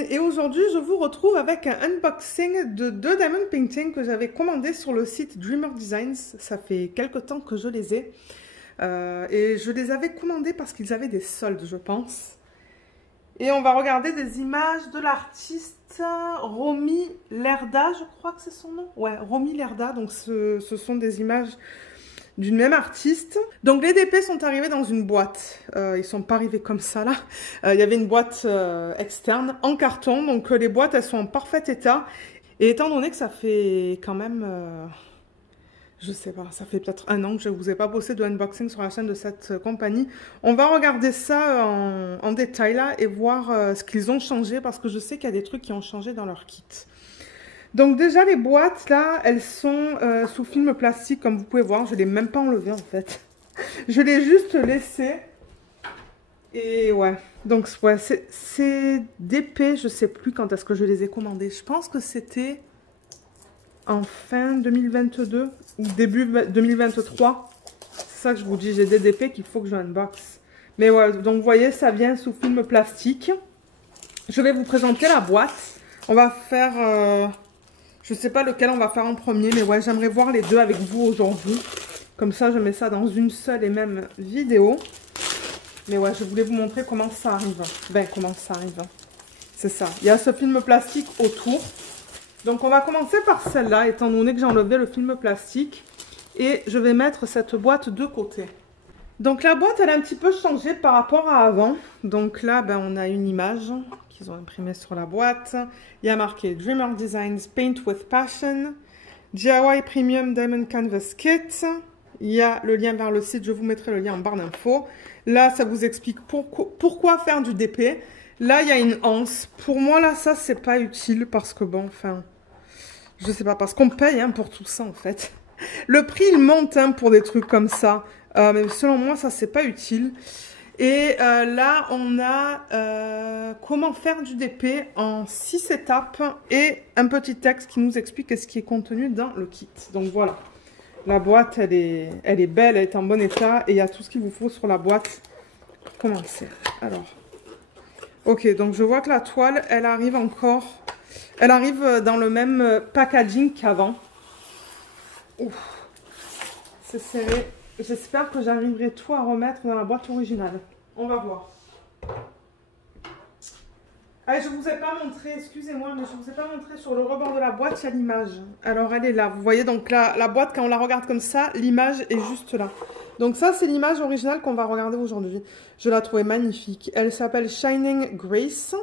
et aujourd'hui je vous retrouve avec un unboxing de deux diamond paintings que j'avais commandés sur le site Dreamer Designs. Ça fait quelques temps que je les ai et je les avais commandés parce qu'ils avaient des soldes, je pense. Et on va regarder des images de l'artiste Romy Lerda, je crois que c'est son nom. Ouais, Romy Lerda, donc ce sont des images d'une même artiste. Donc les DP sont arrivés dans une boîte. Ils sont pas arrivés comme ça là. Il y avait une boîte externe en carton. Donc les boîtes elles sont en parfait état. Et étant donné que ça fait quand même, je sais pas, ça fait peut-être un an que je vous ai pas bossé de unboxing sur la chaîne de cette compagnie. On va regarder ça en détail là et voir ce qu'ils ont changé parce que je sais qu'il y a des trucs qui ont changé dans leur kit. Donc déjà les boîtes là, elles sont sous film plastique comme vous pouvez voir. Je ne l'ai même pas enlevé en fait. Je l'ai juste laissé. Et ouais, donc ouais, c'est d'épais, je sais plus quand est-ce que je les ai commandés. Je pense que c'était en fin 2022 ou début 2023. C'est ça que je vous dis, j'ai des DP qu'il faut que je unbox. Mais ouais, donc vous voyez, ça vient sous film plastique. Je vais vous présenter la boîte. On va faire... je sais pas lequel on va faire en premier, mais ouais, j'aimerais voir les deux avec vous aujourd'hui. Comme ça, je mets ça dans une seule et même vidéo. Mais ouais, je voulais vous montrer comment ça arrive. Ben, comment ça arrive. C'est ça. Il y a ce film plastique autour. Donc, on va commencer par celle-là, étant donné que j'ai enlevé le film plastique. Et je vais mettre cette boîte de côté. Donc, la boîte, elle a un petit peu changé par rapport à avant. Donc là, ben, on a une image qu'ils ont imprimée sur la boîte. Il y a marqué Dreamer Designs Paint with Passion, DIY Premium Diamond Canvas Kit. Il y a le lien vers le site, je vous mettrai le lien en barre d'infos. Là, ça vous explique pourquoi faire du DP. Là, il y a une anse. Pour moi, là, ça, c'est pas utile parce que bon, enfin, je sais pas, parce qu'on paye hein, pour tout ça, en fait. Le prix, il monte hein, pour des trucs comme ça. Mais selon moi, ça, c'est pas utile. Et là, on a comment faire du DP en 6 étapes et un petit texte qui nous explique ce qui est contenu dans le kit. Donc voilà, la boîte, elle est belle, elle est en bon état et il y a tout ce qu'il vous faut sur la boîte pour commencer. Alors, ok, donc je vois que la toile, elle arrive dans le même packaging qu'avant. C'est serré. J'espère que j'arriverai tout à remettre dans la boîte originale. On va voir. Allez, je ne vous ai pas montré, excusez-moi, mais je ne vous ai pas montré sur le rebord de la boîte, il y a l'image. Alors, elle est là. Vous voyez, donc la boîte, quand on la regarde comme ça, l'image est juste là. Donc ça, c'est l'image originale qu'on va regarder aujourd'hui. Je la trouvais magnifique. Elle s'appelle Shining Grace.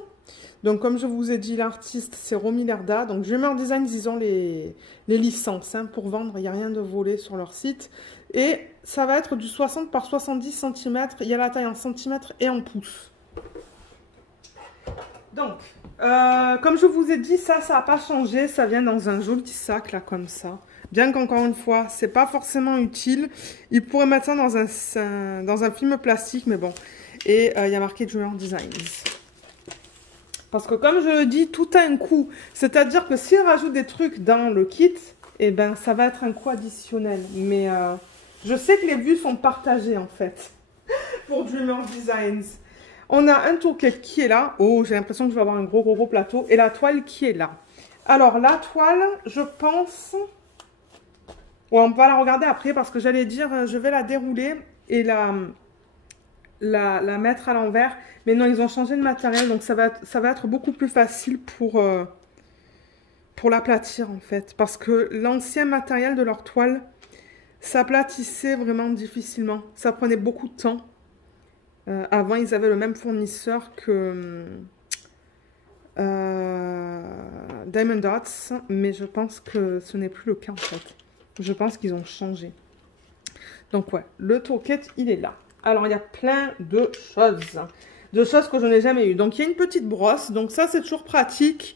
Donc, comme je vous ai dit, l'artiste, c'est Romy Lerda. Donc, Dreamer Designs, ils ont les licences hein, pour vendre. Il n'y a rien de volé sur leur site. Et ça va être du 60 par 70 cm. Il y a la taille en centimètres et en pouces. Donc, comme je vous ai dit, ça n'a pas changé. Ça vient dans un joli sac, là, comme ça. Bien qu'encore une fois, c'est pas forcément utile. Ils pourraient mettre ça dans un film plastique, mais bon. Et il y a marqué Dreamer Designs. Parce que comme je le dis, tout a un coût. C'est-à-dire que s'ils rajoutent des trucs dans le kit, eh ben, ça va être un coût additionnel. Mais je sais que les vues sont partagées, en fait, pour Dreamer Designs. On a un toolkit qui est là. Oh, j'ai l'impression que je vais avoir un gros plateau. Et la toile qui est là. Alors, la toile, je pense... Ouais, on va la regarder après parce que j'allais dire, je vais la dérouler et la mettre à l'envers. Mais non, ils ont changé de matériel, donc ça va être beaucoup plus facile pour l'aplatir en fait. Parce que l'ancien matériel de leur toile s'aplatissait vraiment difficilement. Ça prenait beaucoup de temps. Avant, ils avaient le même fournisseur que Diamond Dots, mais je pense que ce n'est plus le cas en fait. Je pense qu'ils ont changé. Donc ouais, le toolkit, il est là. Alors, il y a plein de choses que je n'ai jamais eues. Donc, il y a une petite brosse. Donc, ça, c'est toujours pratique.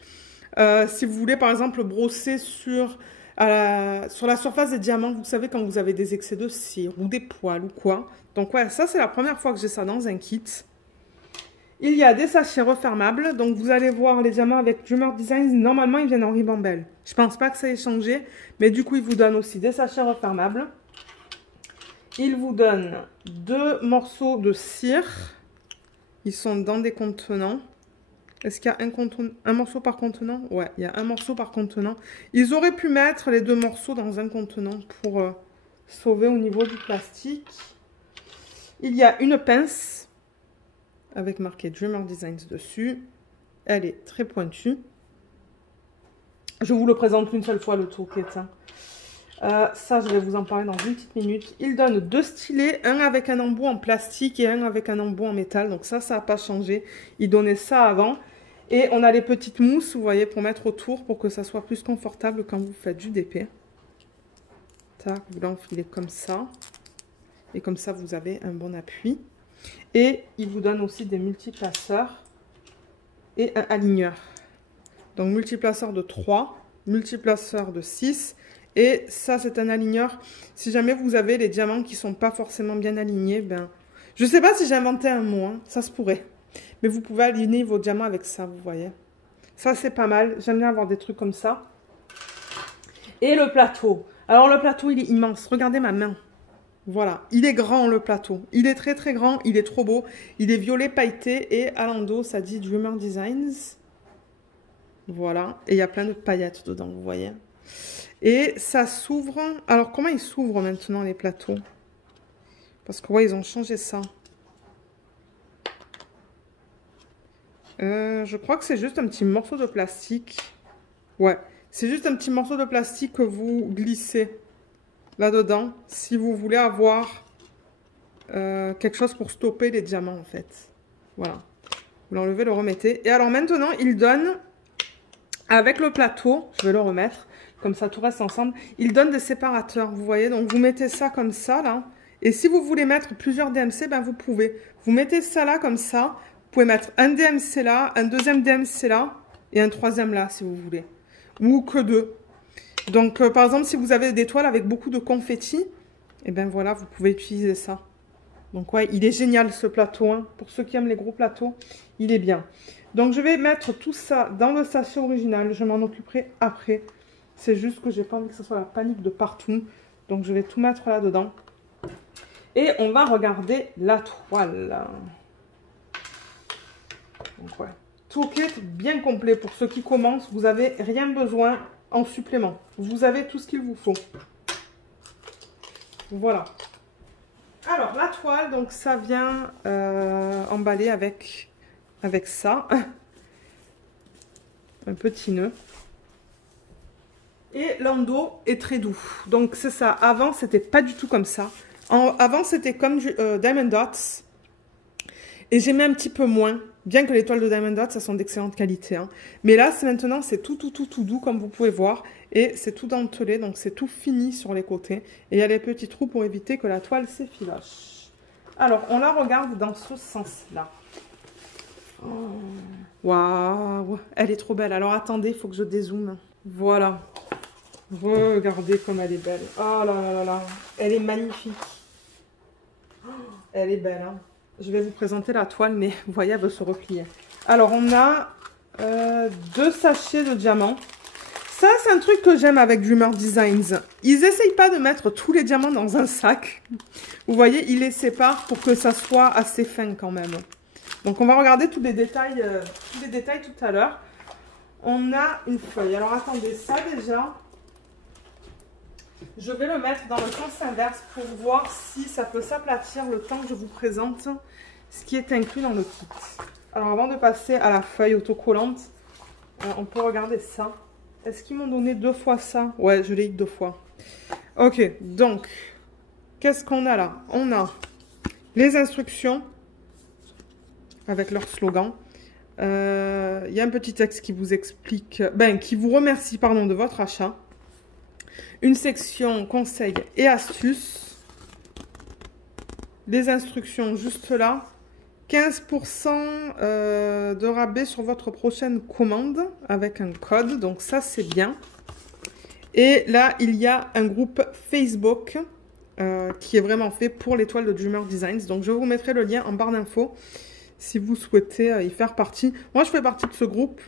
Si vous voulez, par exemple, brosser sur la surface des diamants, vous savez, quand vous avez des excès de cire ou des poils ou quoi. Donc, ouais, ça, c'est la première fois que j'ai ça dans un kit. Il y a des sachets refermables. Donc, vous allez voir les diamants avec Dreamer Designs. Normalement, ils viennent en ribambelle. Je pense pas que ça ait changé. Mais du coup, ils vous donnent aussi des sachets refermables. Ils vous donnent 2 morceaux de cire. Ils sont dans des contenants. Est-ce qu'il y a un morceau par contenant? Ouais, il y a un morceau par contenant. Ils auraient pu mettre les 2 morceaux dans un contenant pour sauver au niveau du plastique. Il y a une pince avec marqué Dreamer Designs dessus. Elle est très pointue. Je vous le présente une seule fois, le toolkit. Ça, je vais vous en parler dans une petite minute. Il donne 2 stylets, un avec un embout en plastique et un avec un embout en métal. Donc ça n'a pas changé. Il donnait ça avant. Et on a les petites mousses, vous voyez, pour mettre autour, pour que ça soit plus confortable quand vous faites du DP. Tac, vous l'enfilez comme ça. Et comme ça, vous avez un bon appui. Et il vous donne aussi des multiplaceurs et un aligneur. Donc multiplaceur de 3, multiplaceur de 6. Et ça, c'est un aligneur. Si jamais vous avez les diamants qui ne sont pas forcément bien alignés, ben, je ne sais pas si j'ai inventé un mot, hein, ça se pourrait. Mais vous pouvez aligner vos diamants avec ça, vous voyez. Ça, c'est pas mal. J'aime bien avoir des trucs comme ça. Et le plateau. Alors, le plateau, il est immense. Regardez ma main. Voilà. Il est grand, le plateau. Il est très, très grand. Il est trop beau. Il est violet pailleté. Et à l'endos, ça dit Dreamer Designs. Voilà. Et il y a plein de paillettes dedans, vous voyez. Et ça s'ouvre. Alors, comment ils s'ouvrent maintenant, les plateaux? Parce que, ouais, ils ont changé ça. Je crois que c'est juste un petit morceau de plastique. Ouais, c'est juste un petit morceau de plastique que vous glissez là-dedans si vous voulez avoir quelque chose pour stopper les diamants en fait. Voilà. Vous l'enlevez, le remettez. Et alors maintenant, il donne, avec le plateau, je vais le remettre, comme ça tout reste ensemble, il donne des séparateurs, vous voyez. Donc vous mettez ça comme ça là. Et si vous voulez mettre plusieurs DMC, ben vous pouvez. Vous mettez ça là comme ça. Vous pouvez mettre un DMC là, un deuxième DMC là et un troisième là si vous voulez. Ou que 2. Donc par exemple si vous avez des toiles avec beaucoup de confettis, et ben voilà, vous pouvez utiliser ça. Donc ouais, il est génial ce plateau. Hein. Pour ceux qui aiment les gros plateaux, il est bien. Donc je vais mettre tout ça dans le sachet original. Je m'en occuperai après. C'est juste que j'ai pas envie que ce soit la panique de partout. Donc je vais tout mettre là-dedans. Et on va regarder la toile. Donc ouais, toolkit bien complet pour ceux qui commencent. Vous n'avez rien besoin en supplément. Vous avez tout ce qu'il vous faut. Voilà. Alors la toile, donc ça vient emballé avec ça. Un petit nœud. Et l'endos est très doux. Donc c'est ça. Avant, c'était pas du tout comme ça. Avant, c'était comme Diamond Dots. Et j'aimais un petit peu moins. Bien que les toiles de Diamond Dots, ça sont d'excellente qualité. Hein. Mais là, maintenant, c'est tout doux, comme vous pouvez voir. Et c'est tout dentelé, donc c'est tout fini sur les côtés. Et il y a les petits trous pour éviter que la toile s'effiloche. Alors, on la regarde dans ce sens-là. Waouh, elle est trop belle. Alors, attendez, il faut que je dézoome. Voilà. Regardez comme elle est belle. Oh là là là là. Elle est magnifique. Elle est belle, hein. Je vais vous présenter la toile, mais vous voyez, elle veut se replier. Alors, on a 2 sachets de diamants. Ça, c'est un truc que j'aime avec Dreamer Designs. Ils n'essayent pas de mettre tous les diamants dans un sac. Vous voyez, ils les séparent pour que ça soit assez fin quand même. Donc, on va regarder tous les détails tout à l'heure. On a une feuille. Alors, attendez, ça déjà, je vais le mettre dans le sens inverse pour voir si ça peut s'aplatir le temps que je vous présente ce qui est inclus dans le kit. Alors, avant de passer à la feuille autocollante, on peut regarder ça. Est-ce qu'ils m'ont donné 2 fois ça? Ouais, je l'ai eu 2 fois. Ok, donc, qu'est-ce qu'on a là? On a les instructions avec leur slogan. Il y a un petit texte qui vous explique, qui vous remercie pardon, de votre achat. Une section conseils et astuces. Les instructions juste là. 15% de rabais sur votre prochaine commande avec un code. Donc ça, c'est bien. Et là, il y a un groupe Facebook qui est vraiment fait pour les toiles de Dreamer Designs. Donc je vous mettrai le lien en barre d'infos si vous souhaitez y faire partie. Moi, je fais partie de ce groupe.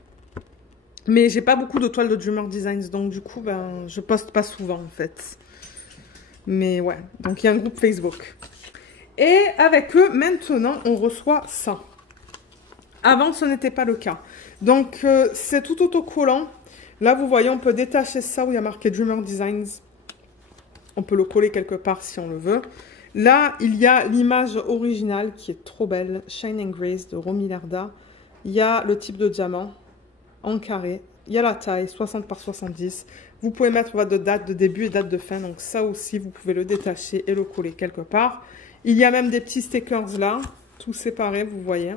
Mais j'ai pas beaucoup de toiles de Dreamer Designs, donc du coup, je poste pas souvent en fait. Mais ouais, donc il y a un groupe Facebook. Et avec eux, maintenant, on reçoit ça. Avant, ce n'était pas le cas. Donc, c'est tout autocollant. Là, vous voyez, on peut détacher ça où il y a marqué Dreamer Designs. On peut le coller quelque part si on le veut. Là, il y a l'image originale qui est trop belle. Shine and Grace de Romy Lerda. Il y a le type de diamant en carré. Il y a la taille, 60 par 70. Vous pouvez mettre votre date de début et date de fin. Donc ça aussi, vous pouvez le détacher et le coller quelque part. Il y a même des petits stickers là, tout séparés, vous voyez.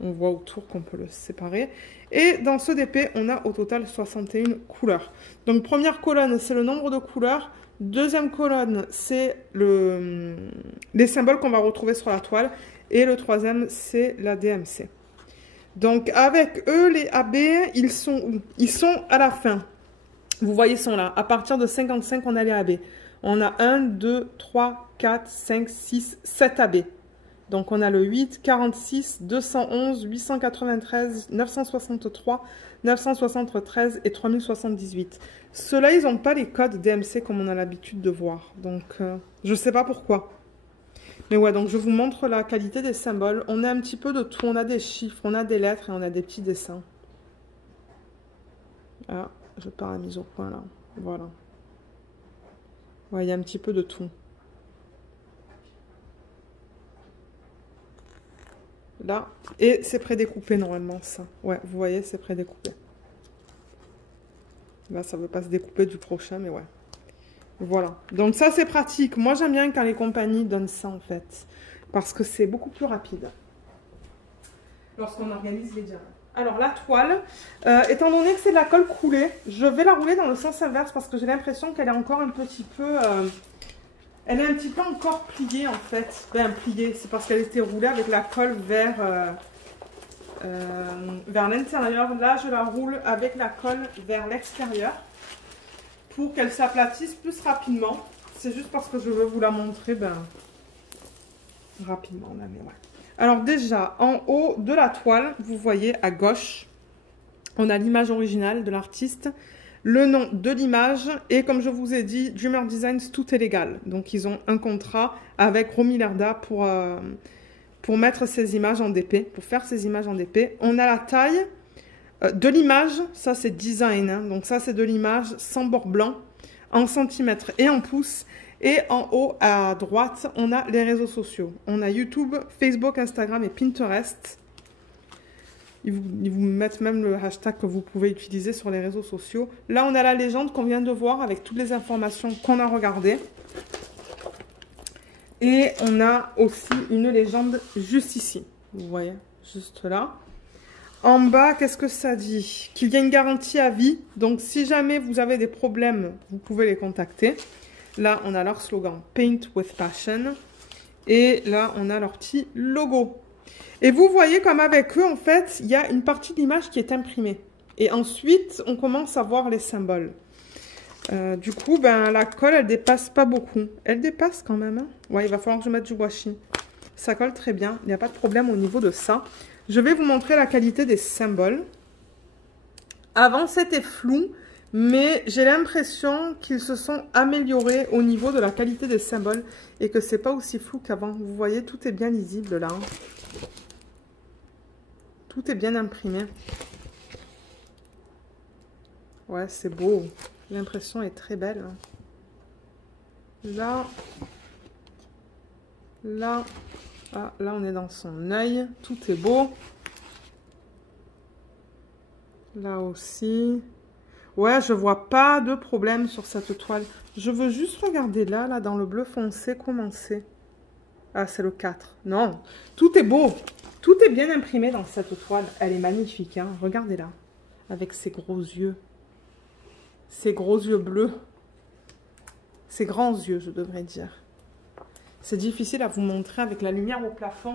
On voit autour qu'on peut le séparer. Et dans ce DP, on a au total 61 couleurs. Donc première colonne, c'est le nombre de couleurs. Deuxième colonne, c'est les symboles qu'on va retrouver sur la toile. Et le troisième, c'est la DMC. Donc avec eux, les AB, ils sont où? Ils sont à la fin. Vous voyez, ils sont là. À partir de 55, on a les AB. On a 1, 2, 3, 4, 5, 6, 7 AB. Donc on a le 8, 46, 211, 893, 963, 973 et 3078. Ceux-là, ils n'ont pas les codes DMC comme on a l'habitude de voir. Donc je ne sais pas pourquoi. Mais ouais, donc je vous montre la qualité des symboles. On a un petit peu de tout. On a des chiffres, on a des lettres et on a des petits dessins. Ah, je pars la mise au point là. Voilà. Ouais, il y a un petit peu de tout. Là. Et c'est prédécoupé normalement, ça. Ouais, vous voyez, c'est prédécoupé. Là, ça ne veut pas se découper du prochain, mais ouais. Voilà. Donc ça, c'est pratique. Moi, j'aime bien quand les compagnies donnent ça, en fait. Parce que c'est beaucoup plus rapide. Lorsqu'on organise les diamants. Alors, la toile, étant donné que c'est de la colle coulée, je vais la rouler dans le sens inverse parce que j'ai l'impression qu'elle est encore un petit peu... elle est un petit peu encore pliée, en fait. Ben, pliée, c'est parce qu'elle était roulée avec la colle vers l'intérieur. Là, je la roule avec la colle vers l'extérieur pour qu'elle s'aplatisse plus rapidement. C'est juste parce que je veux vous la montrer rapidement. Là, mais ouais. Alors déjà, en haut de la toile, vous voyez à gauche, on a l'image originale de l'artiste, le nom de l'image et comme je vous ai dit, Dreamer Designs, tout est légal. Donc ils ont un contrat avec Romy Lerda pour mettre ces images en DP, pour faire ces images en DP. On a la taille de l'image, ça c'est design, hein, donc ça c'est de l'image sans bord blanc, en centimètres et en pouces. Et en haut à droite, on a les réseaux sociaux. On a YouTube, Facebook, Instagram et Pinterest. Ils vous mettent même le hashtag que vous pouvez utiliser sur les réseaux sociaux. Là, on a la légende qu'on vient de voir avec toutes les informations qu'on a regardées. Et on a aussi une légende juste ici. Vous voyez, juste là. En bas, qu'est-ce que ça dit? Qu'il y a une garantie à vie. Donc, si jamais vous avez des problèmes, vous pouvez les contacter. Là, on a leur slogan « Paint with Passion ». Et là, on a leur petit logo. Et vous voyez comme avec eux, en fait, il y a une partie de l'image qui est imprimée. Et ensuite, on commence à voir les symboles. Du coup, la colle, elle dépasse pas beaucoup. Elle dépasse quand même. Hein. Ouais, il va falloir que je mette du washi. Ça colle très bien. Il n'y a pas de problème au niveau de ça. Je vais vous montrer la qualité des symboles. Avant, c'était flou. Mais j'ai l'impression qu'ils se sont améliorés au niveau de la qualité des symboles et que c'est pas aussi flou qu'avant. Vous voyez, tout est bien lisible là. Tout est bien imprimé. Ouais, c'est beau. L'impression est très belle. Là. Là. Ah, là, on est dans son œil. Tout est beau. Là aussi. Ouais, je vois pas de problème sur cette toile. Je veux juste regarder là, dans le bleu foncé, comment c'est. Ah, c'est le 4. Non, tout est beau. Tout est bien imprimé dans cette toile. Elle est magnifique, hein. Regardez là. Avec ses gros yeux. Ses gros yeux bleus. Ses grands yeux, je devrais dire. C'est difficile à vous montrer avec la lumière au plafond.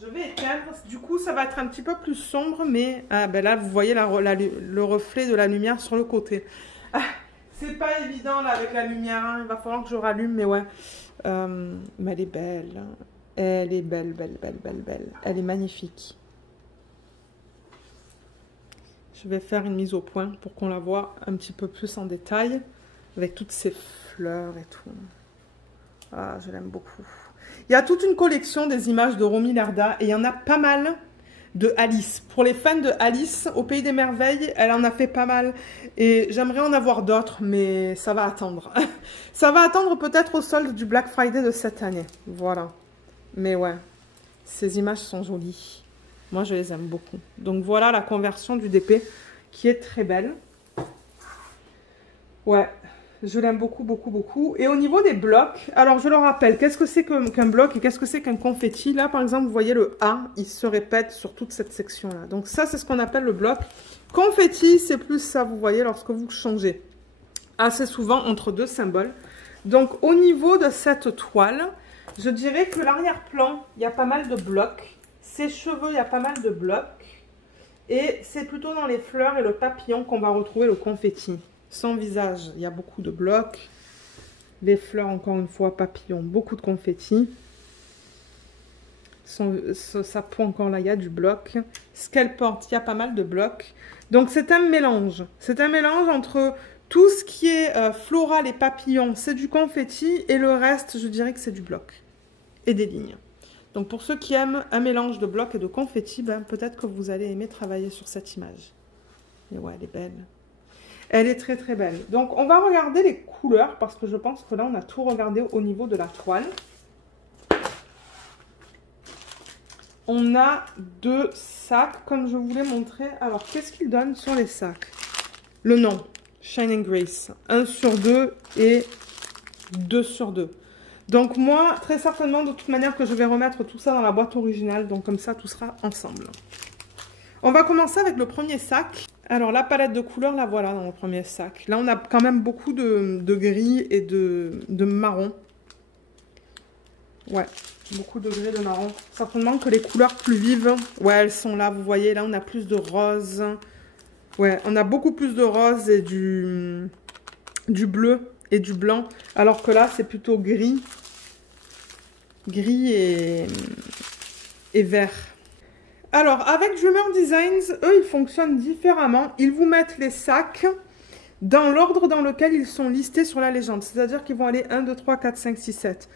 Je vais éteindre. Du coup, ça va être un petit peu plus sombre, mais là, vous voyez le reflet de la lumière sur le côté. Ah, c'est pas évident là avec la lumière. Hein. Il va falloir que je rallume, mais ouais. Mais elle est belle. Elle est belle, belle, belle, belle, belle. Elle est magnifique. Je vais faire une mise au point pour qu'on la voit un petit peu plus en détail, avec toutes ces fleurs et tout. Ah, je l'aime beaucoup. Il y a toute une collection des images de Romy Lerda et il y en a pas mal de Alice. Pour les fans de Alice, au Pays des Merveilles, elle en a fait pas mal. Et j'aimerais en avoir d'autres, mais ça va attendre. Ça va attendre peut-être au solde du Black Friday de cette année. Voilà. Mais ouais, ces images sont jolies. Moi, je les aime beaucoup. Donc voilà la conversion du DP qui est très belle. Ouais, je l'aime beaucoup, beaucoup, beaucoup. Et au niveau des blocs, alors je le rappelle, qu'est-ce que c'est qu'un bloc et qu'est-ce que c'est qu'un confetti? Là, par exemple, vous voyez le A, il se répète sur toute cette section-là. Donc ça, c'est ce qu'on appelle le bloc. Confetti, c'est plus ça, vous voyez, lorsque vous changez assez souvent entre deux symboles. Donc au niveau de cette toile, je dirais que l'arrière-plan, il y a pas mal de blocs. Ses cheveux, il y a pas mal de blocs. Et c'est plutôt dans les fleurs et le papillon qu'on va retrouver le confetti. Son visage, il y a beaucoup de blocs. Les fleurs, encore une fois, papillon, beaucoup de confetti. Sa peau, encore là, il y a du bloc. Ce qu'elle porte, il y a pas mal de blocs. Donc, c'est un mélange. C'est un mélange entre tout ce qui est floral et papillon, c'est du confetti. Et le reste, je dirais que c'est du bloc. Et des lignes. Donc, pour ceux qui aiment un mélange de blocs et de confetti, ben, peut-être que vous allez aimer travailler sur cette image. Et ouais, elle est belle. Elle est très très belle. Donc on va regarder les couleurs parce que je pense que là on a tout regardé au niveau de la toile. On a deux sacs comme je vous l'ai montré. Alors qu'est-ce qu'ils donnent sur les sacs? Le nom, Shining Grace, 1 sur 2 et 2 sur 2. Donc moi, très certainement de toute manière que je vais remettre tout ça dans la boîte originale. Donc comme ça tout sera ensemble. On va commencer avec le premier sac. Alors, la palette de couleurs, la voilà dans le premier sac. Là, on a quand même beaucoup de gris et de marron. Ouais, beaucoup de gris et de marron. Certainement que les couleurs plus vives, ouais, elles sont là. Vous voyez, là, on a plus de rose. Ouais, on a beaucoup plus de rose et du bleu et du blanc. Alors que là, c'est plutôt gris. Gris et vert. Alors, avec Dreamer Designs, eux, ils fonctionnent différemment. Ils vous mettent les sacs dans l'ordre dans lequel ils sont listés sur la légende. C'est-à-dire qu'ils vont aller 1, 2, 3, 4, 5, 6, 7.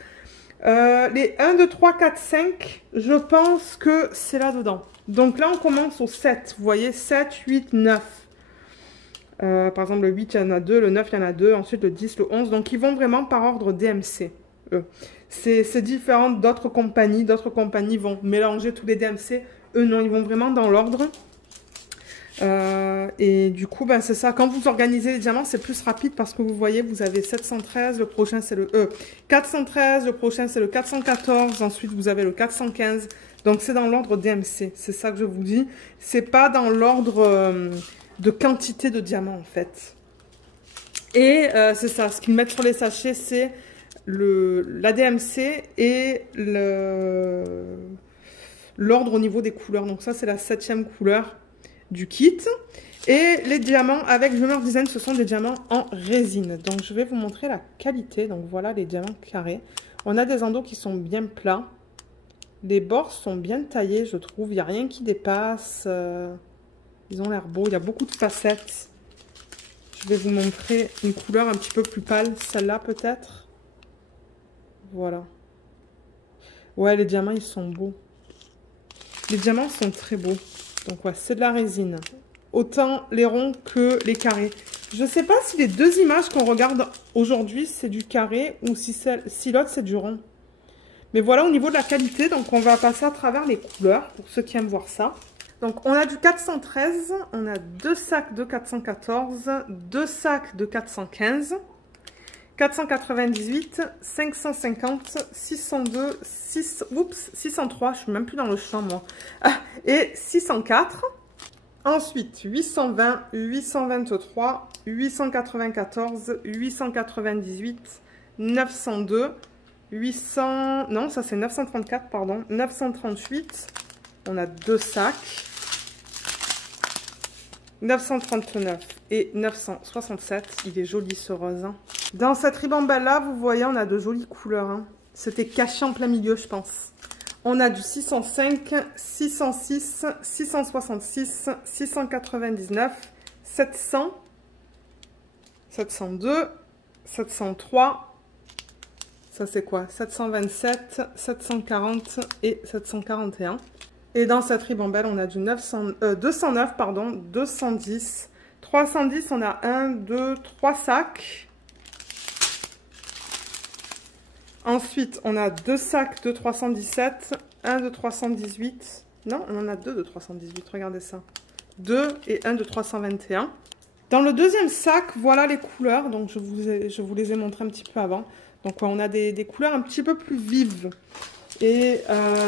Les 1, 2, 3, 4, 5, je pense que c'est là-dedans. Donc là, on commence au 7. Vous voyez, 7, 8, 9. Par exemple, le 8, il y en a 2. Le 9, il y en a 2. Ensuite, le 10, le 11. Donc, ils vont vraiment par ordre DMC, eux. C'est différent d'autres compagnies. D'autres compagnies vont mélanger tous les DMC. Eux, non, ils vont vraiment dans l'ordre. Et du coup, ben, c'est ça. Quand vous organisez les diamants, c'est plus rapide parce que vous voyez, vous avez 713, le prochain c'est le 413, le prochain c'est le 414, ensuite vous avez le 415. Donc, c'est dans l'ordre DMC. C'est ça que je vous dis. C'est pas dans l'ordre de quantité de diamants, en fait. Et c'est ça. Ce qu'ils mettent sur les sachets, c'est la DMC et l'ordre au niveau des couleurs. Donc ça, c'est la 7e couleur du kit. Et les diamants avec Dreamer Design, ce sont des diamants en résine. Donc je vais vous montrer la qualité. Donc voilà les diamants carrés. On a des endos qui sont bien plats. Les bords sont bien taillés, je trouve. Il n'y a rien qui dépasse. Ils ont l'air beaux. Il y a beaucoup de facettes. Je vais vous montrer une couleur un petit peu plus pâle. Celle-là peut-être. Voilà. Ouais, les diamants, ils sont beaux. Les diamants sont très beaux. Donc ouais, c'est de la résine. Autant les ronds que les carrés. Je ne sais pas si les deux images qu'on regarde aujourd'hui, c'est du carré ou si l'autre, c'est du rond. Mais voilà au niveau de la qualité. Donc on va passer à travers les couleurs pour ceux qui aiment voir ça. Donc on a du 413. On a 2 sacs de 414. 2 sacs de 415. 498, 550, 602, 603, je suis même plus dans le champ moi, et 604. Ensuite, 820, 823, 894, 898, 902, 800, non, ça c'est 934, pardon, 938, on a 2 sacs, 939 et 967, il est joli ce rose, hein. Dans cette ribambelle-là, vous voyez, on a de jolies couleurs. Hein. C'était caché en plein milieu, je pense. On a du 605, 606, 666, 699, 700, 702, 703. Ça, c'est quoi? 727, 740 et 741. Et dans cette ribambelle, on a du 209, pardon, 210, 310, on a 1, 2, 3 sacs. Ensuite, on a 2 sacs de 317, 1 de 318. Non, on en a 2 de 318, regardez ça. 2 et 1 de 321. Dans le deuxième sac, voilà les couleurs. Donc, je vous les ai montrées un petit peu avant. Donc, ouais, on a des couleurs un petit peu plus vives. Et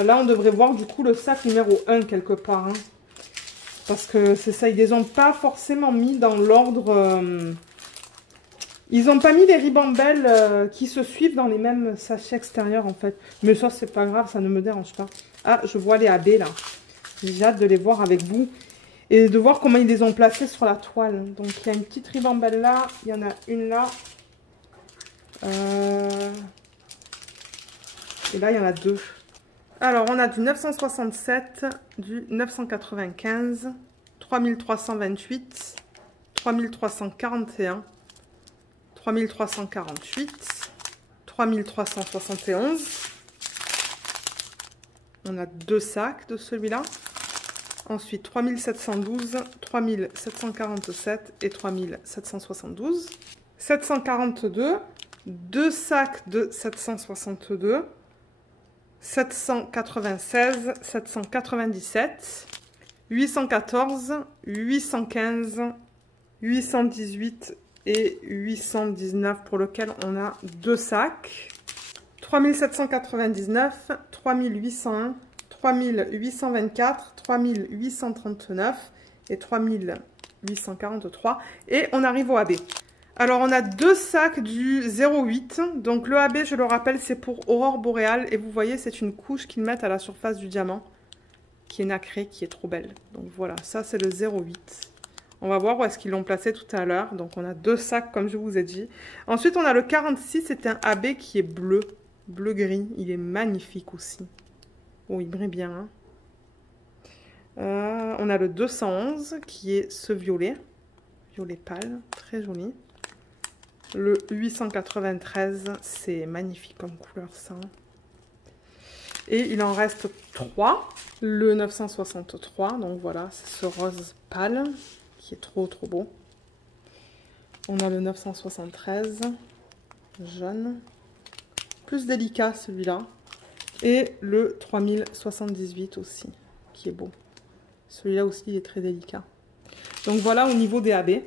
là, on devrait voir du coup le sac numéro 1 quelque part. Hein. Parce que c'est ça, ils les ont pas forcément mis dans l'ordre... Ils n'ont pas mis les ribambelles qui se suivent dans les mêmes sachets extérieurs en fait. Mais ça, c'est pas grave, ça ne me dérange pas. Ah, je vois les AB là. J'ai hâte de les voir avec vous. Et de voir comment ils les ont placés sur la toile. Donc, il y a une petite ribambelle là. Il y en a une là. Et là, il y en a 2. Alors, on a du 967, du 995, 3328, 3341, 3348, 3371. On a 2 sacs de celui-là. Ensuite, 3712, 3747 et 3772. 742, 2 sacs de 762. 796, 797, 814, 815, 818 et 819 pour lequel on a 2 sacs. 3799, 3801, 3824, 3839 et 3843. Et on arrive au AB. Alors, on a 2 sacs du 08. Donc, le AB, je le rappelle, c'est pour Aurore Boréale. Et vous voyez, c'est une couche qu'ils mettent à la surface du diamant, qui est nacrée, qui est trop belle. Donc, voilà, ça, c'est le 08. On va voir où est-ce qu'ils l'ont placé tout à l'heure. Donc, on a 2 sacs, comme je vous ai dit. Ensuite, on a le 46. C'est un AB qui est bleu. Bleu-gris. Il est magnifique aussi. Oh, il brille bien. Hein. On a le 211, qui est ce violet. Violet pâle. Très joli. Le 893, c'est magnifique comme couleur ça. Et il en reste 3. Le 963, donc voilà, c'est ce rose pâle qui est trop trop beau. On a le 973, jaune. Plus délicat celui-là. Et le 3078 aussi, qui est beau. Celui-là aussi, il est très délicat. Donc voilà au niveau des AB. Et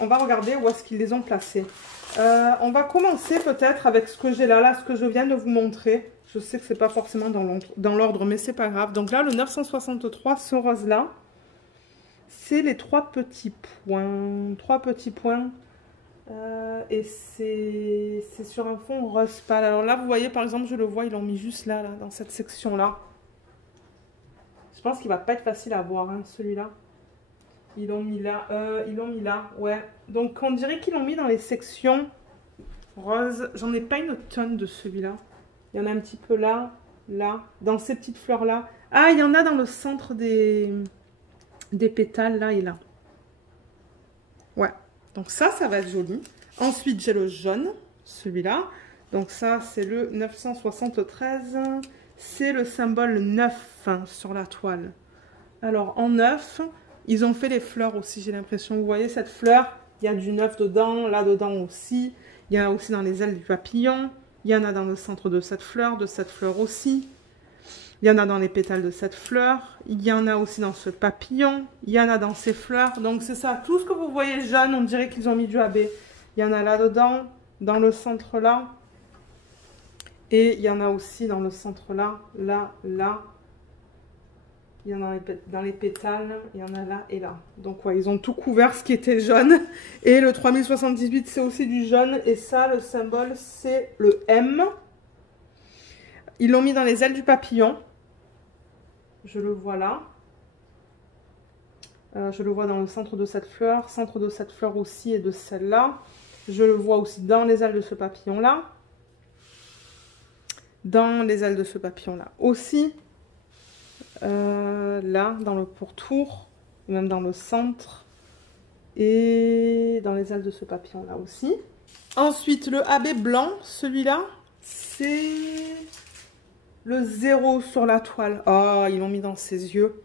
on va regarder où est-ce qu'ils les ont placés. On va commencer peut-être avec ce que j'ai là, ce que je viens de vous montrer. Je sais que c'est pas forcément dans l'ordre, mais c'est pas grave. Donc là, le 963, ce rose-là, c'est les 3 petits points. 3 petits points. Et c'est sur un fond rose pâle. Alors là, vous voyez, par exemple, je le vois, ils l'ont mis juste là, dans cette section-là. Je pense qu'il va pas être facile à voir, hein, celui-là. Ils l'ont mis là, ouais. Donc, on dirait qu'ils l'ont mis dans les sections roses. J'en ai pas une tonne de celui-là. Il y en a un petit peu là, là, dans ces petites fleurs-là. Ah, il y en a dans le centre des pétales, là et là. Ouais. Donc ça va être joli. Ensuite, j'ai le jaune, celui-là. Donc ça, c'est le 973. C'est le symbole 9 hein, sur la toile. Alors, en 9... Ils ont fait les fleurs aussi, j'ai l'impression. Vous voyez cette fleur, il y a du 9 dedans, là dedans aussi. Il y en a aussi dans les ailes du papillon. Il y en a dans le centre de cette fleur aussi. Il y en a dans les pétales de cette fleur. Il y en a aussi dans ce papillon. Il y en a dans ces fleurs. Donc c'est ça, tout ce que vous voyez jaune, on dirait qu'ils ont mis du AB. Il y en a là dedans, dans le centre là. Et il y en a aussi dans le centre là, là, là. Il y en a dans les pétales, il y en a là et là. Donc ouais, ils ont tout couvert ce qui était jaune. Et le 3078, c'est aussi du jaune. Et ça, le symbole, c'est le M. Ils l'ont mis dans les ailes du papillon. Je le vois là. Je le vois dans le centre de cette fleur. Centre de cette fleur aussi et de celle-là. Je le vois aussi dans les ailes de ce papillon-là. Dans les ailes de ce papillon-là aussi. Là, dans le pourtour, même dans le centre et dans les ailes de ce papillon là aussi. Ensuite, le AB blanc, celui-là, c'est Le 0 sur la toile. Oh, ils l'ont mis dans ses yeux.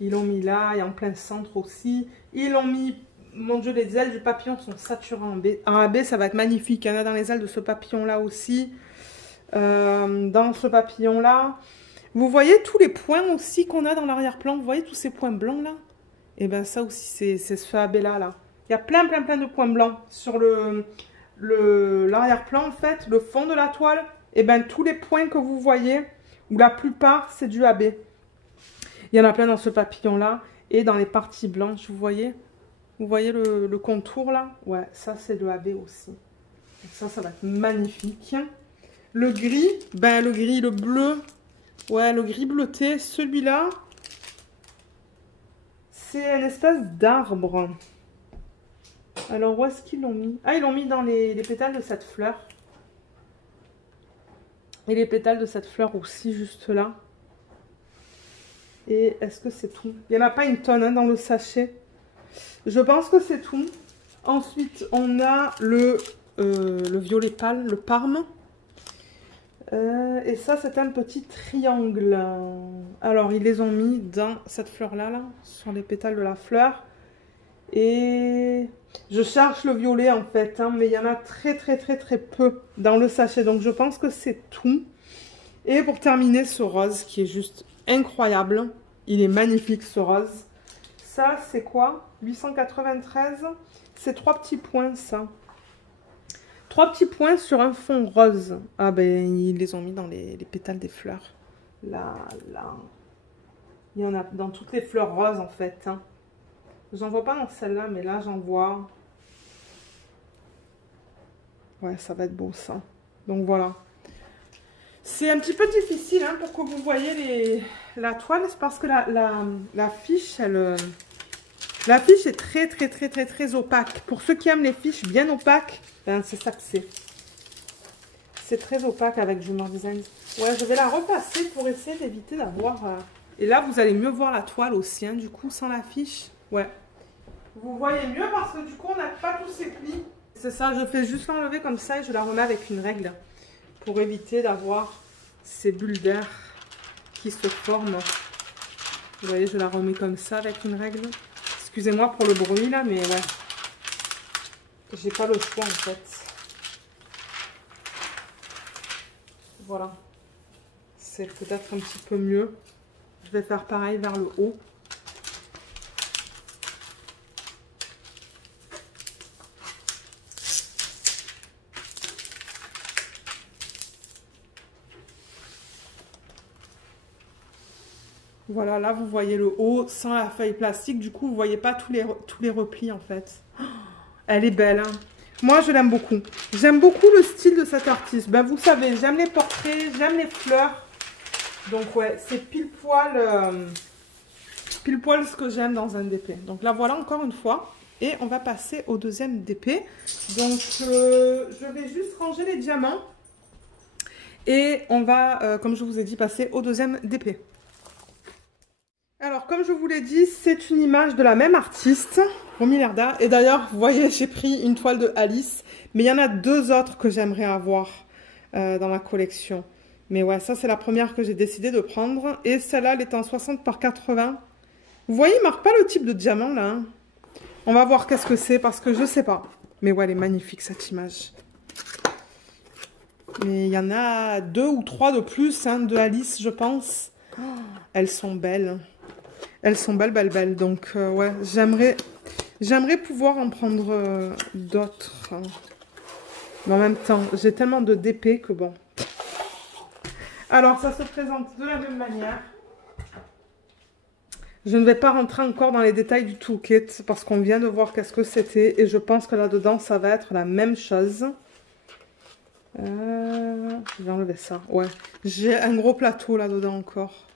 Ils l'ont mis là et en plein centre aussi. Ils l'ont mis... Mon Dieu, les ailes du papillon sont saturées en B. En AB, ça va être magnifique. Il y en a dans les ailes de ce papillon-là aussi. Dans ce papillon-là. Vous voyez tous les points aussi qu'on a dans l'arrière-plan. Vous voyez tous ces points blancs là? Et bien ça aussi, c'est ce AB-là. Là. Il y a plein de points blancs sur l'arrière-plan en fait. Le fond de la toile. Et bien tous les points que vous voyez, ou la plupart, c'est du AB. Il y en a plein dans ce papillon-là. Et dans les parties blanches, vous voyez? Vous voyez le contour là? Ouais, ça c'est de AB aussi. Donc ça va être magnifique. Le gris, ben le gris, le bleu. Ouais, le gris bleuté, celui-là, c'est une espèce d'arbre. Alors, où est-ce qu'ils l'ont mis? Ah, ils l'ont mis dans les pétales de cette fleur. Et les pétales de cette fleur aussi, juste là. Et est-ce que c'est tout? Il n'y en a pas une tonne hein, dans le sachet. Je pense que c'est tout. Ensuite, on a le violet pâle, le parme. Et ça, c'est un petit triangle. Alors, ils les ont mis dans cette fleur-là, là, sur les pétales de la fleur. Et je cherche le violet, en fait, hein, mais il y en a très peu dans le sachet. Donc, je pense que c'est tout. Et pour terminer, ce rose qui est juste incroyable. Il est magnifique, ce rose. Ça, c'est quoi? 893. C'est 3 petits points, ça. 3 petits points sur un fond rose. Ah ben, ils les ont mis dans les pétales des fleurs. Là. Il y en a dans toutes les fleurs roses, en fait. Hein. J'en vois pas dans celle-là, mais là, j'en vois. Ouais, ça va être beau, ça. Donc, voilà. C'est un petit peu difficile hein, pour que vous voyez la toile. C'est parce que la fiche, la fiche est très opaque. Pour ceux qui aiment les fiches bien opaques, ben, c'est ça que c'est. C'est très opaque avec Dreamer Designs. Ouais, je vais la repasser pour essayer d'éviter d'avoir... Et là, vous allez mieux voir la toile aussi, hein, du coup, sans la fiche. Ouais. Vous voyez mieux parce que du coup, on n'a pas tous ces plis. C'est ça, je fais juste l'enlever comme ça et je la remets avec une règle. Pour éviter d'avoir ces bulles d'air qui se forment. Vous voyez, je la remets comme ça avec une règle. Excusez-moi pour le bruit là, mais ouais. J'ai pas le choix en fait. Voilà. C'est peut-être un petit peu mieux. Je vais faire pareil vers le haut. Voilà, là vous voyez le haut sans la feuille plastique. Du coup, vous voyez pas tous les replis en fait. Oh, elle est belle, hein. Moi, je l'aime beaucoup. J'aime beaucoup le style de cet artiste. Ben, vous savez, j'aime les portraits, j'aime les fleurs. Donc, ouais, c'est pile poil ce que j'aime dans un DP. Donc, là, voilà encore une fois. Et on va passer au deuxième DP. Donc, je vais juste ranger les diamants. Et on va, comme je vous ai dit, passer au deuxième DP. Alors, comme je vous l'ai dit, c'est une image de la même artiste, Romilarda. Et d'ailleurs, vous voyez, j'ai pris une toile de Alice. Mais il y en a 2 autres que j'aimerais avoir dans ma collection. Mais ouais, ça, c'est la première que j'ai décidé de prendre. Et celle-là, elle est en 60 par 80. Vous voyez, il ne marque pas le type de diamant, là. Hein. On va voir qu'est-ce que c'est, parce que je ne sais pas. Mais ouais, elle est magnifique, cette image. Mais il y en a 2 ou 3 de plus, hein, de Alice, je pense. Oh, elles sont belles. Elles sont belles. Donc, ouais, j'aimerais pouvoir en prendre d'autres. Hein. Mais en même temps, j'ai tellement de DP que bon. Alors, ça se présente de la même manière. Je ne vais pas rentrer encore dans les détails du toolkit parce qu'on vient de voir qu'est-ce que c'était. Et je pense que là-dedans, ça va être la même chose. Je vais enlever ça. Ouais, j'ai un gros plateau là-dedans encore.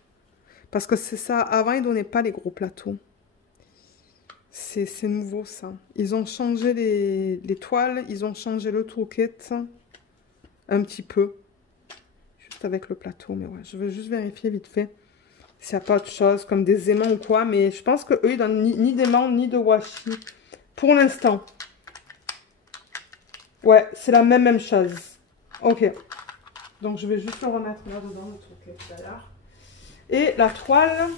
Parce que c'est ça, avant ils ne donnaient pas les gros plateaux. C'est nouveau ça. Ils ont changé les toiles, ils ont changé le toolkit un petit peu. Juste avec le plateau, mais ouais, je veux juste vérifier vite fait s'il n'y a pas autre chose comme des aimants ou quoi. Mais je pense qu'eux ils donnent ni d'aimants ni de washi pour l'instant. Ouais, c'est la même chose. Ok. Donc je vais juste le remettre là-dedans, le truc d'ailleurs. Et la toile.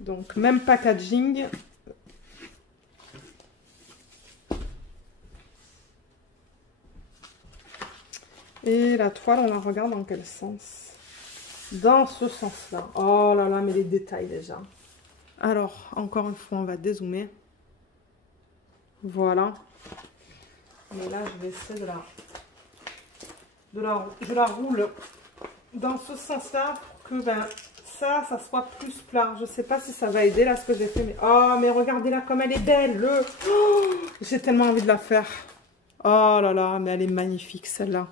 Donc même packaging. Et la toile, on la regarde dans quel sens? Dans ce sens-là. Oh là là, mais les détails déjà. Alors, encore une fois, on va dézoomer. Voilà. Mais là, je vais essayer je la roule dans ce sens-là pour que ça soit plus plat. Je sais pas si ça va aider là ce que j'ai fait. Mais oh, mais regardez-la comme elle est belle. Oh, j'ai tellement envie de la faire. Oh là là, mais elle est magnifique celle-là.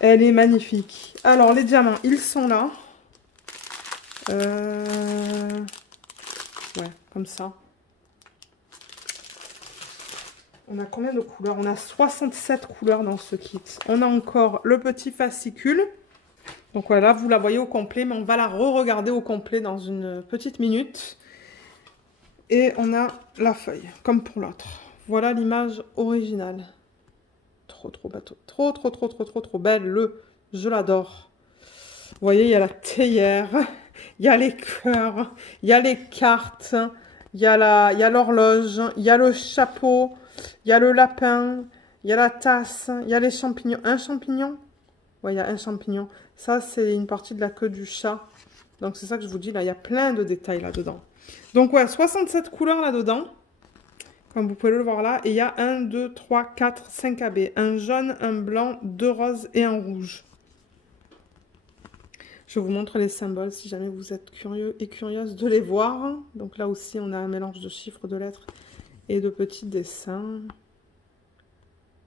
Elle est magnifique. Alors, les diamants, ils sont là. Ouais, comme ça. On a combien de couleurs? On a 67 couleurs dans ce kit. On a encore le petit fascicule. Donc voilà, vous la voyez au complet, mais on va la re-regarder au complet dans une petite minute. Et on a la feuille, comme pour l'autre. Voilà l'image originale. Trop bateau. Trop belle. Je l'adore. Vous voyez, il y a la théière, il y a les cœurs, il y a les cartes, il y a l'horloge, il y a le chapeau, il y a le lapin, il y a la tasse, il y a les champignons. Un champignon? Ouais, il y a un champignon. Ça, c'est une partie de la queue du chat. Donc, c'est ça que je vous dis, là, il y a plein de détails là-dedans. Donc, ouais, 67 couleurs là-dedans. Comme vous pouvez le voir là. Et il y a 1, 2, 3, 4, 5 AB. Un jaune, un blanc, 2 roses et un rouge. Je vous montre les symboles si jamais vous êtes curieux et curieuse de les voir. Donc là aussi, on a un mélange de chiffres, de lettres et de petits dessins.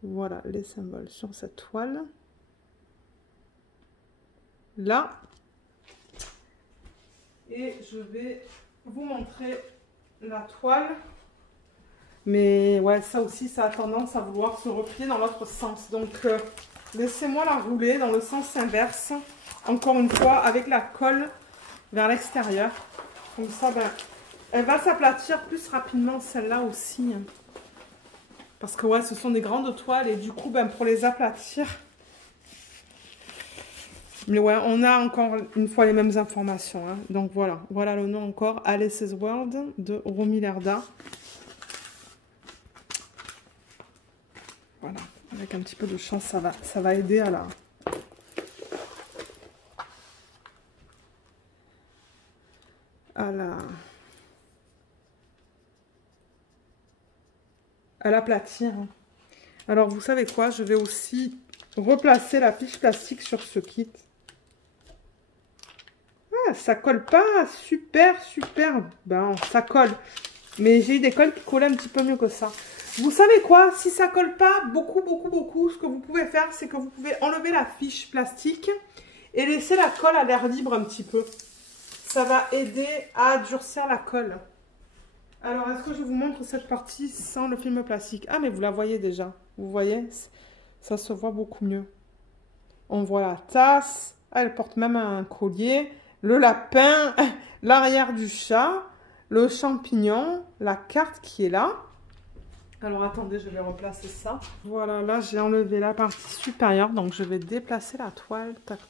Voilà les symboles sur cette toile. Là. Et je vais vous montrer la toile. Mais ouais, ça aussi, ça a tendance à vouloir se replier dans l'autre sens. Donc, laissez-moi la rouler dans le sens inverse. Encore une fois, avec la colle vers l'extérieur. Comme ça, elle va s'aplatir plus rapidement, celle-là aussi. Parce que ouais, ce sont des grandes toiles et du coup, pour les aplatir. Mais ouais, on a encore une fois les mêmes informations. Hein. Donc voilà, voilà le nom encore, Alice's World de Romy Lerda. Voilà, avec un petit peu de chance, ça va aider à l'aplatir. Alors, vous savez quoi? Je vais aussi replacer la fiche plastique sur ce kit. Ah, ça colle pas super. Ben, ça colle. Mais j'ai eu des colles qui collaient un petit peu mieux que ça. Vous savez quoi? Si ça colle pas beaucoup, ce que vous pouvez faire, c'est que vous pouvez enlever la fiche plastique et laisser la colle à l'air libre un petit peu. Ça va aider à durcir la colle. Alors, est-ce que je vous montre cette partie sans le film plastique? Ah, mais vous la voyez déjà. Vous voyez? Ça se voit beaucoup mieux. On voit la tasse. Ah, elle porte même un collier. Le lapin, l'arrière du chat, le champignon, la carte qui est là. Alors, attendez, je vais replacer ça. Voilà, là, j'ai enlevé la partie supérieure. Donc, je vais déplacer la toile. Tac,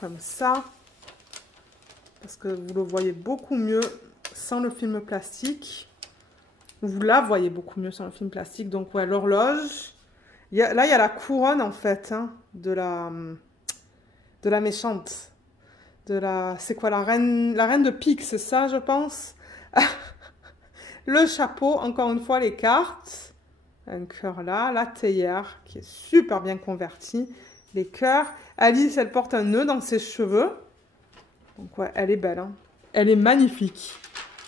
comme ça. Parce que vous le voyez beaucoup mieux sans le film plastique. Vous la voyez beaucoup mieux sans le film plastique. Donc, ouais, l'horloge. Là, il y a la couronne, en fait, hein, de la méchante. C'est quoi, la reine de pique, c'est ça, je pense. Le chapeau, encore une fois, les cartes. Un cœur là. La théière, qui est super bien convertie. Les cœurs. Alice, elle porte un nœud dans ses cheveux. Donc, ouais, elle est belle. Hein. Elle est magnifique.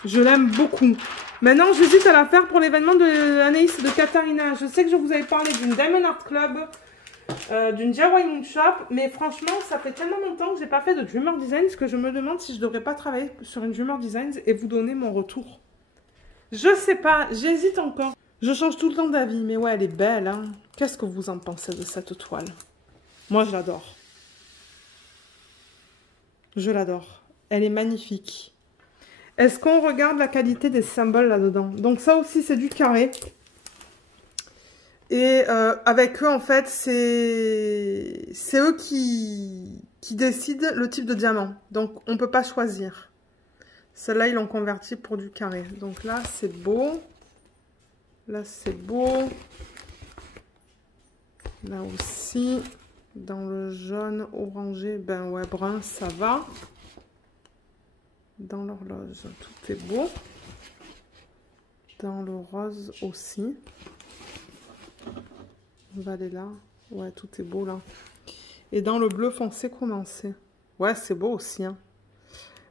Je l'aime beaucoup. Maintenant, j'hésite à la faire pour l'événement de Anaïs et de Katharina. Je sais que je vous avais parlé d'une Diamond Art Club, d'une DIY Moon Shop. Mais franchement, ça fait tellement longtemps que je n'ai pas fait de Dreamer Designs que je me demande si je ne devrais pas travailler sur une Dreamer Designs et vous donner mon retour. Je sais pas, j'hésite encore. Je change tout le temps d'avis, mais ouais, elle est belle. Hein. Qu'est-ce que vous en pensez de cette toile? Moi, je l'adore. Je l'adore. Elle est magnifique. Est-ce qu'on regarde la qualité des symboles là-dedans? Donc ça aussi, c'est du carré. Et avec eux, en fait, c'est eux qui décident le type de diamant. Donc, on ne peut pas choisir. Celle-là, ils l'ont converti pour du carré. Donc là, c'est beau. Là, c'est beau. Là aussi. Dans le jaune, orangé, ben ouais, brun, ça va. Dans l'horloge, tout est beau. Dans le rose aussi. On va aller là. Ouais, tout est beau là. Et dans le bleu foncé, comment c'est? Ouais, c'est beau aussi. Hein.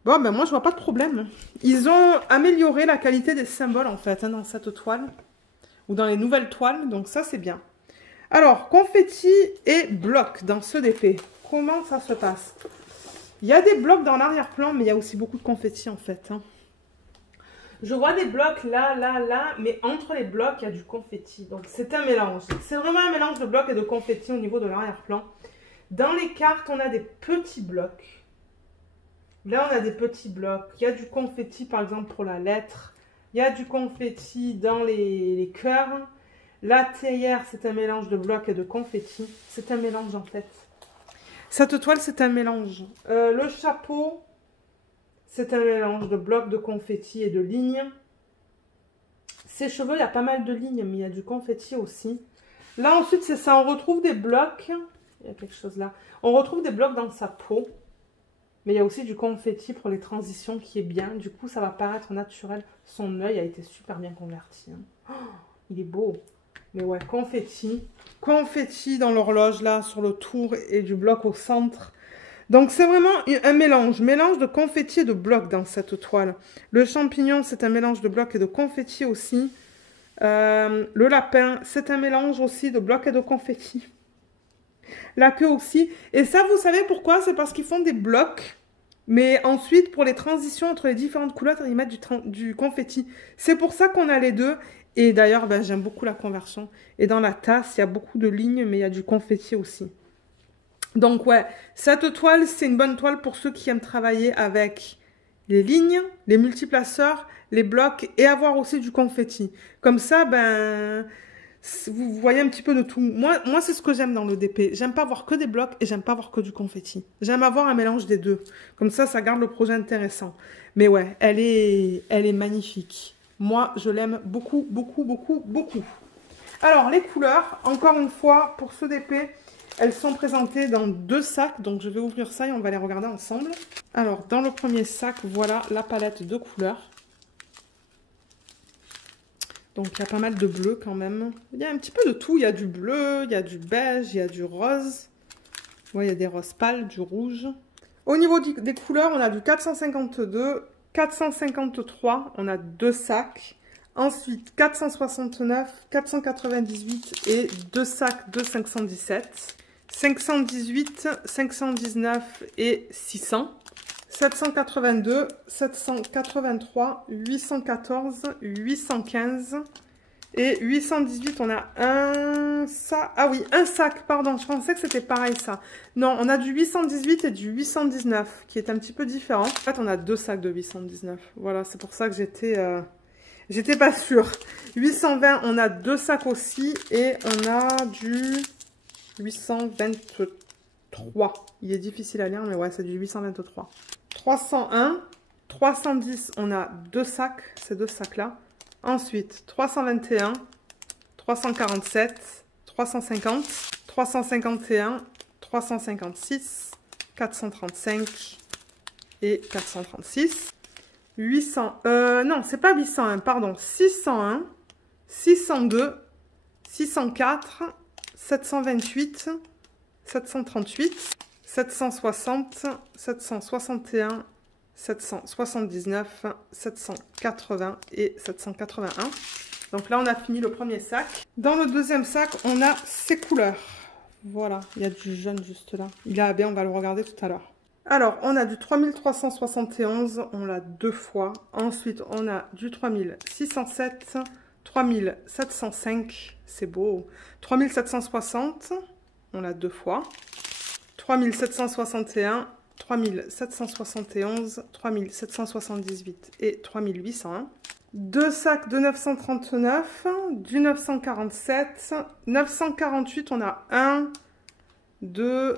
Bon, ben moi, je vois pas de problème. Ils ont amélioré la qualité des symboles, en fait, hein, dans cette toile. Ou dans les nouvelles toiles. Donc ça, c'est bien. Alors, confetti et blocs dans ce DP. Comment ça se passe? Il y a des blocs dans l'arrière-plan, mais il y a aussi beaucoup de confetti, en fait. Hein. Je vois des blocs là, là, là, mais entre les blocs, il y a du confetti. Donc, c'est un mélange. C'est vraiment un mélange de blocs et de confetti au niveau de l'arrière-plan. Dans les cartes, on a des petits blocs. Là, on a des petits blocs. Il y a du confetti, par exemple, pour la lettre. Il y a du confetti dans les cœurs. La théière, c'est un mélange de blocs et de confetti. C'est un mélange, en fait. Cette toile, c'est un mélange. Le chapeau... C'est un mélange de blocs de confetti et de lignes. Ses cheveux, il y a pas mal de lignes, mais il y a du confetti aussi. Là, ensuite, c'est ça. On retrouve des blocs. Il y a quelque chose là. On retrouve des blocs dans sa peau. Mais il y a aussi du confetti pour les transitions qui est bien. Du coup, ça va paraître naturel. Son œil a été super bien converti. Hein. Oh, il est beau. Mais ouais, confetti. Confetti dans l'horloge, là, sur le tour et du bloc au centre. Donc, c'est vraiment un mélange de confetti et de blocs dans cette toile. Le champignon, c'est un mélange de blocs et de confetti aussi. Le lapin, c'est un mélange aussi de blocs et de confetti. La queue aussi. Et ça, vous savez pourquoi? C'est parce qu'ils font des blocs. Mais ensuite, pour les transitions entre les différentes couleurs, ils mettent du confetti. C'est pour ça qu'on a les deux. Et d'ailleurs, ben, j'aime beaucoup la conversion. Et dans la tasse, il y a beaucoup de lignes, mais il y a du confetti aussi. Donc ouais, cette toile, c'est une bonne toile pour ceux qui aiment travailler avec les lignes, les multiplaceurs, les blocs et avoir aussi du confetti. Comme ça, ben, vous voyez un petit peu de tout. Moi c'est ce que j'aime dans le DP. J'aime pas avoir que des blocs et j'aime pas avoir que du confetti. J'aime avoir un mélange des deux. Comme ça garde le projet intéressant. Mais ouais, elle est magnifique. Moi, je l'aime beaucoup, beaucoup, beaucoup, beaucoup. Alors, les couleurs, encore une fois, pour ce DP... Elles sont présentées dans deux sacs, donc je vais ouvrir ça et on va les regarder ensemble. Alors, dans le premier sac, voilà la palette de couleurs. Donc, il y a pas mal de bleu quand même. Il y a un petit peu de tout. Il y a du bleu, il y a du beige, il y a du rose. Ouais, il y a des roses pâles, du rouge. Au niveau des couleurs, on a du 452, 453. On a deux sacs. Ensuite, 469, 498 et deux sacs de 517. 518, 519 et 600, 782, 783, 814, 815 et 818. On a un sac. Ah oui, un sac, pardon, je pensais que c'était pareil ça. Non, on a du 818 et du 819 qui est un petit peu différent. En fait, on a deux sacs de 819. Voilà, c'est pour ça que j'étais pas sûre. 820, on a deux sacs aussi et on a du 823. Il est difficile à lire, mais ouais, c'est du 823. 301, 310, on a deux sacs, ces deux sacs-là. Ensuite, 321, 347, 350, 351, 356, 435 et 436. 800, non, c'est pas 801, pardon, 601, 602, 604, 728, 738, 760, 761, 779, 780 et 781. Donc là, on a fini le premier sac. Dans le deuxième sac, on a ces couleurs. Voilà, il y a du jaune juste là. Il est bien, on va le regarder tout à l'heure. Alors, on a du 3371, on l'a deux fois. Ensuite, on a du 3607, 3705, c'est beau. 3760, on l'a deux fois. 3761, 3771, 3778 et 3801. Deux sacs de 939, du 947, 948, on a un, deux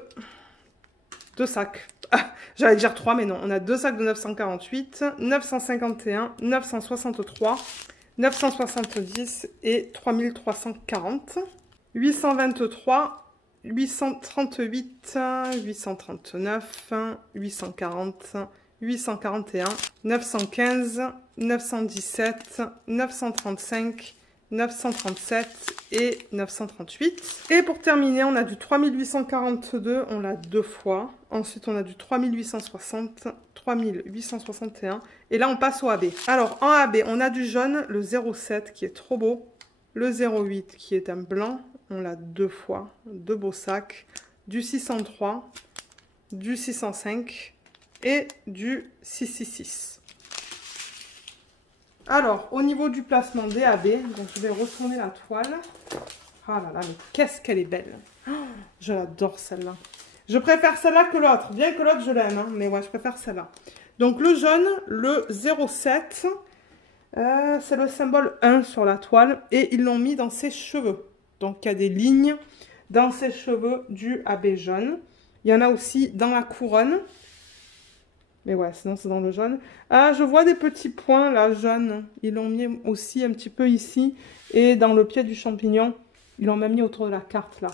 sacs. Ah, j'allais dire 3, mais non, on a deux sacs de 948, 951, 963, 970 et 3340. 823, 838, 839, 840, 841, 915, 917, 935, 937 et 938. Et pour terminer, on a du 3842, on l'a deux fois. Ensuite, on a du 3860, 3861. Et là, on passe au AB. Alors, en AB, on a du jaune, le 07 qui est trop beau. Le 08 qui est un blanc, on l'a deux fois, deux beaux sacs. Du 603, du 605 et du 666. Alors, au niveau du placement des AB, donc je vais retourner la toile. Ah là là, mais qu'est-ce qu'elle est belle. Oh, je l'adore celle-là. Je préfère celle-là que l'autre, bien que l'autre je l'aime, hein, mais ouais, je préfère celle-là. Donc le jaune, le 07, c'est le symbole 1 sur la toile et ils l'ont mis dans ses cheveux. Donc il y a des lignes dans ses cheveux du AB jaune. Il y en a aussi dans la couronne. Mais ouais, sinon c'est dans le jaune. Ah, je vois des petits points là, jaunes. Ils l'ont mis aussi un petit peu ici. Et dans le pied du champignon, ils l'ont même mis autour de la carte là.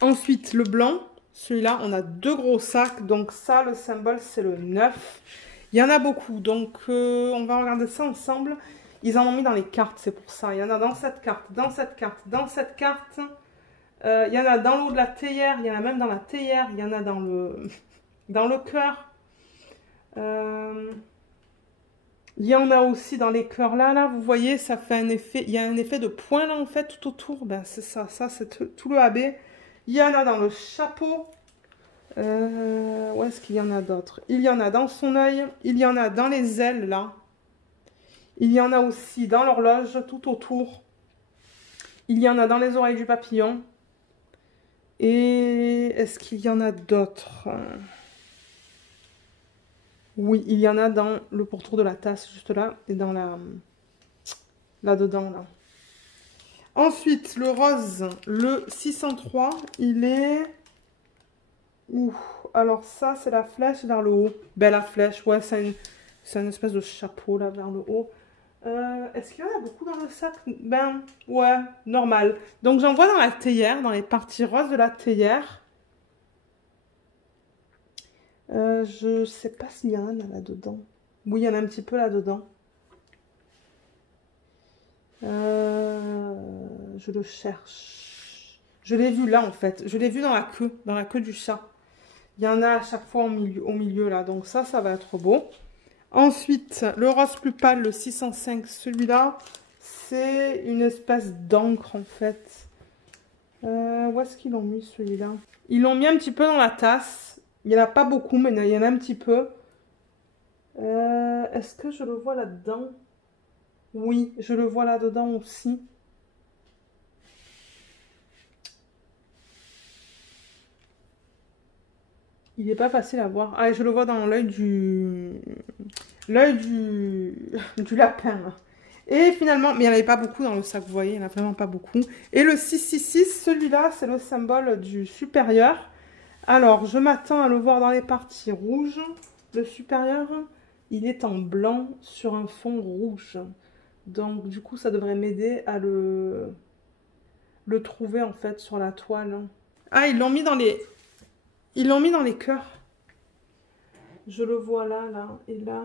Ensuite, le blanc. Celui-là, on a deux gros sacs. Donc ça, le symbole, c'est le 9. Il y en a beaucoup. Donc on va regarder ça ensemble. Ils en ont mis dans les cartes, c'est pour ça. Il y en a dans cette carte, dans cette carte, dans cette carte. Il y en a dans l'eau de la théière. Il y en a même dans la théière. Il y en a dans le cœur. Il y en a aussi dans les cœurs là, vous voyez, ça fait un effet, il y a un effet de point là en fait tout autour, ben c'est ça c'est tout le AB. Il y en a dans le chapeau, où est-ce qu'il y en a d'autres? Il y en a dans son œil, il y en a dans les ailes là, il y en a aussi dans l'horloge tout autour, il y en a dans les oreilles du papillon, et est-ce qu'il y en a d'autres? Oui, il y en a dans le pourtour de la tasse, juste là, et dans là-dedans, là. Ensuite, le rose, le 603, il est... Ouh, alors ça, c'est la flèche vers le haut. Ben, la flèche, ouais, c'est une espèce de chapeau, là, vers le haut. Est-ce qu'il y en a beaucoup dans le sac? Ben, ouais, normal. Donc, j'en vois dans la théière, dans les parties roses de la théière. Je sais pas s'il y en a là-dedans. Oui, il y en a un petit peu là-dedans. Je le cherche. Je l'ai vu là, en fait. Je l'ai vu dans la queue du chat. Il y en a à chaque fois au milieu là. Donc ça va être beau. Ensuite, le rose plus pâle, le 605, celui-là, c'est une espèce d'encre, en fait. Où est-ce qu'ils l'ont mis, celui-là? Ils l'ont mis un petit peu dans la tasse. Il n'y en a pas beaucoup, mais il y en a un petit peu. Est-ce que je le vois là-dedans? Oui, je le vois là-dedans aussi. Il n'est pas facile à voir. Ah, je le vois dans l'œil du lapin. Et finalement, mais il n'y en avait pas beaucoup dans le sac, vous voyez, il n'y en a vraiment pas beaucoup. Et le 666, celui-là, c'est le symbole du supérieur. Alors, je m'attends à le voir dans les parties rouges. Le supérieur, il est en blanc sur un fond rouge. Donc, du coup, ça devrait m'aider à le trouver, en fait, sur la toile. Ah, ils l'ont mis dans les cœurs. Je le vois là, là et là.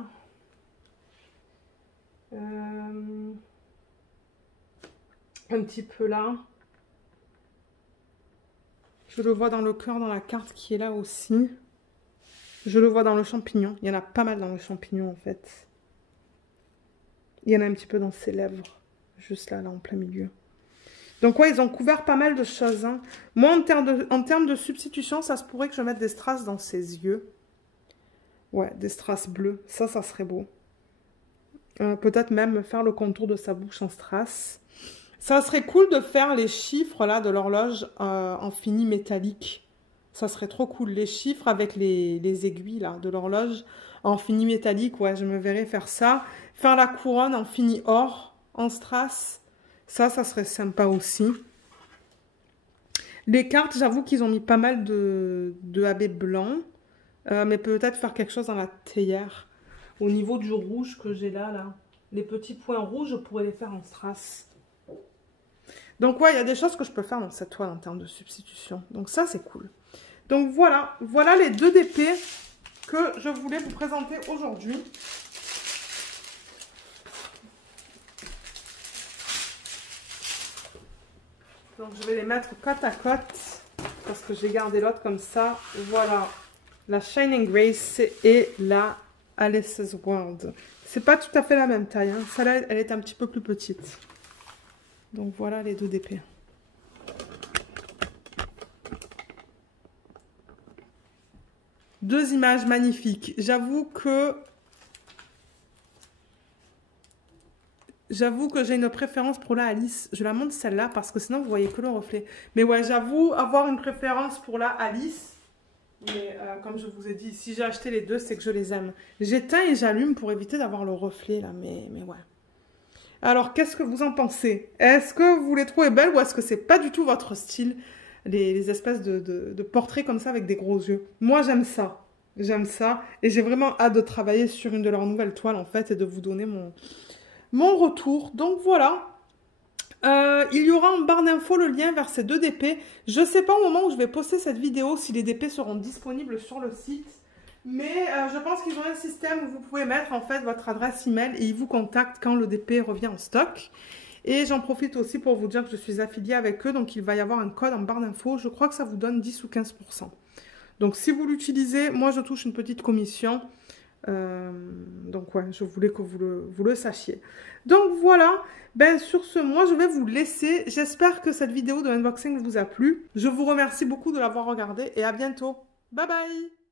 Un petit peu là. Je le vois dans le cœur, dans la carte qui est là aussi. Je le vois dans le champignon. Il y en a pas mal dans le champignon, en fait. Il y en a un petit peu dans ses lèvres. Juste là, là, en plein milieu. Donc, ouais, ils ont couvert pas mal de choses. Hein. Moi, en termes de substitution, ça se pourrait que je mette des strass dans ses yeux. Ouais, des strass bleus. Ça serait beau. Peut-être même faire le contour de sa bouche en strass. Ça serait cool de faire les chiffres là de l'horloge en fini métallique. Ça serait trop cool. Les chiffres avec les aiguilles là, de l'horloge en fini métallique. Ouais, je me verrais faire ça. Faire la couronne en fini or, en strass. Ça serait sympa aussi. Les cartes, j'avoue qu'ils ont mis pas mal de AB blanc. Mais peut-être faire quelque chose dans la théière. Au niveau du rouge que j'ai là. Les petits points rouges, je pourrais les faire en strass. Donc ouais, il y a des choses que je peux faire dans cette toile en termes de substitution. Donc ça, c'est cool. Donc voilà, voilà les 2 DP que je voulais vous présenter aujourd'hui. Donc je vais les mettre côte à côte parce que j'ai gardé l'autre comme ça. Voilà, la Shining Grace et la Alice's World. C'est pas tout à fait la même taille, hein. Celle-là, elle est un petit peu plus petite. Donc voilà les 2 DP. Deux images magnifiques. J'avoue que j'ai une préférence pour la Alice. Je la montre celle-là parce que sinon vous voyez que le reflet. Mais ouais, j'avoue avoir une préférence pour la Alice. Mais comme je vous ai dit, si j'ai acheté les deux, c'est que je les aime. J'éteins et j'allume pour éviter d'avoir le reflet là. Mais ouais. Alors, qu'est-ce que vous en pensez? Est-ce que vous les trouvez belles ou est-ce que c'est pas du tout votre style? Les espèces de portraits comme ça avec des gros yeux. Moi, j'aime ça. J'aime ça. Et j'ai vraiment hâte de travailler sur une de leurs nouvelles toiles, en fait, et de vous donner mon retour. Donc, voilà. Il y aura en barre d'infos le lien vers ces 2 DP. Je ne sais pas au moment où je vais poster cette vidéo si les DP seront disponibles sur le site. Mais je pense qu'ils ont un système où vous pouvez mettre en fait votre adresse email et ils vous contactent quand le DP revient en stock. Et j'en profite aussi pour vous dire que je suis affiliée avec eux. Donc il va y avoir un code en barre d'infos. Je crois que ça vous donne 10 ou 15%. Donc si vous l'utilisez, moi je touche une petite commission. Donc ouais, je voulais que vous le sachiez. Donc voilà, ben sur ce, moi je vais vous laisser. J'espère que cette vidéo de unboxing vous a plu. Je vous remercie beaucoup de l'avoir regardée et à bientôt. Bye bye!